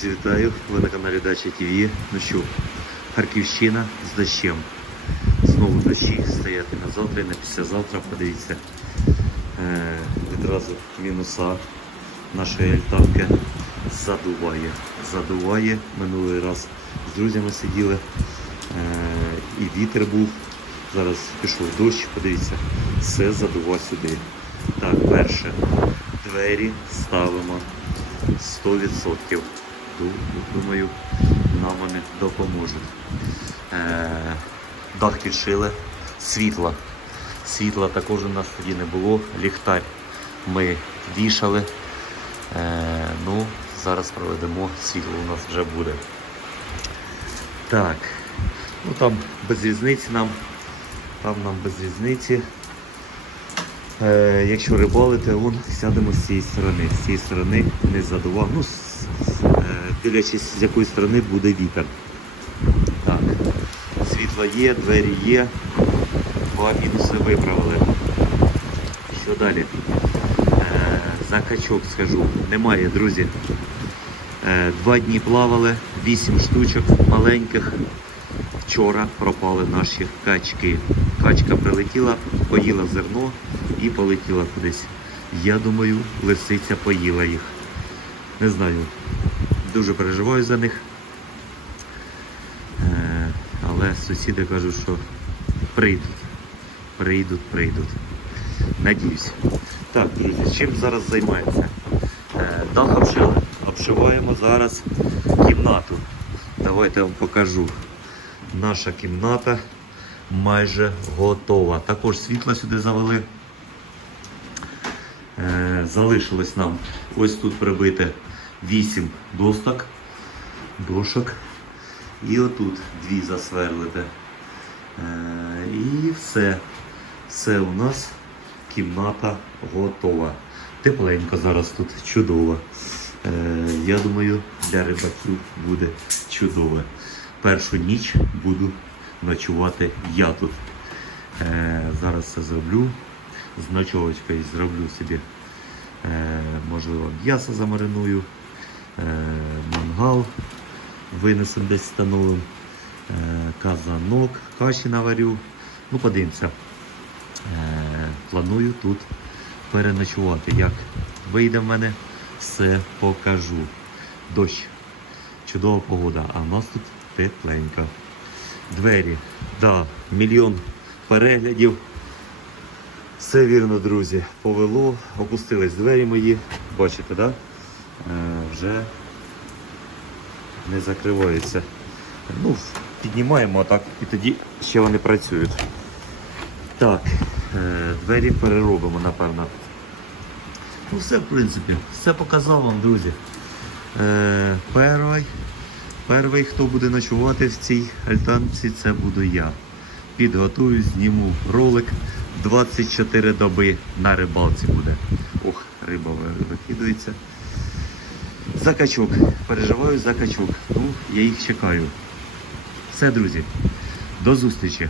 Друзі, вітаю! Ви на каналі Дача ТВ. Ну що, Харківщина з дощем. Знову дощі стояти на завтра і на післязавтра. Подивіться. Е, відразу мінуса нашої альтанки задуває. Задуває. Минулий раз з друзями сиділи. Е, і вітер був. Зараз пішов дощ, подивіться, все задува сюди. Так, перше. Двері ставимо 100%. Ду- Думаю, нам вони допоможуть. Е, дах підшили, світла. Світла також у нас тоді не було. Ліхтар ми вішали. Е, ну, зараз проведемо, світло у нас вже буде. Так, ну там без різниці нам. Там нам без різниці. Е, якщо рибалити, вон сядемо з цієї сторони. З цієї сторони не задував. Ну, дивлячись, з якої сторони буде вітер. Так. Світло є, двері є. Два мінуси виправили. Що далі? Е, за качок скажу. Немає, друзі. Е, два дні плавали, вісім штучок маленьких. Вчора пропали наші качки. Качка прилетіла, поїла зерно і полетіла кудись. Я думаю, лисиця поїла їх. Не знаю. Дуже переживаю за них. Е, але сусіди кажуть, що прийдуть. Прийдуть, прийдуть. Надіюсь. Так, друзі, чим зараз займаємося? Е, дах обшили. Обшиваємо зараз кімнату. Давайте я вам покажу. Наша кімната майже готова. Також світло сюди завели. Е, залишилось нам ось тут прибити 8 досток, дошок. І отут дві засверлити. Е, і все. Все у нас кімната готова. Тепленько зараз тут чудово. Е, я думаю, для рибаків буде чудово. Першу ніч буду ночувати я тут. Е, зараз це зроблю. З ночовочкою зроблю собі, можливо, м'ясо замариную, мангал винесемо десь встановимо, е, казанок, каші наварю. Ну, подивимося. Е, планую тут переночувати. Як вийде в мене, все покажу. Дощ, чудова погода, а в нас тут тепленько. Двері, да, мільйон переглядів. Все вірно, друзі. Повело, опустились двері мої. Бачите, да? Е, вже не закриваються. Ну, піднімаємо так і тоді ще вони працюють. Так, е, двері переробимо, напевно. Ну, все, в принципі, все показав вам, друзі. Е, перший, перший, хто буде ночувати в цій альтанці, це буду я. Підготую, зніму ролик. 24 доби на рибалці буде. Ох, риба ви- викидується. За качок. Переживаю за качок. Ну, я їх чекаю. Все, друзі. До зустрічі.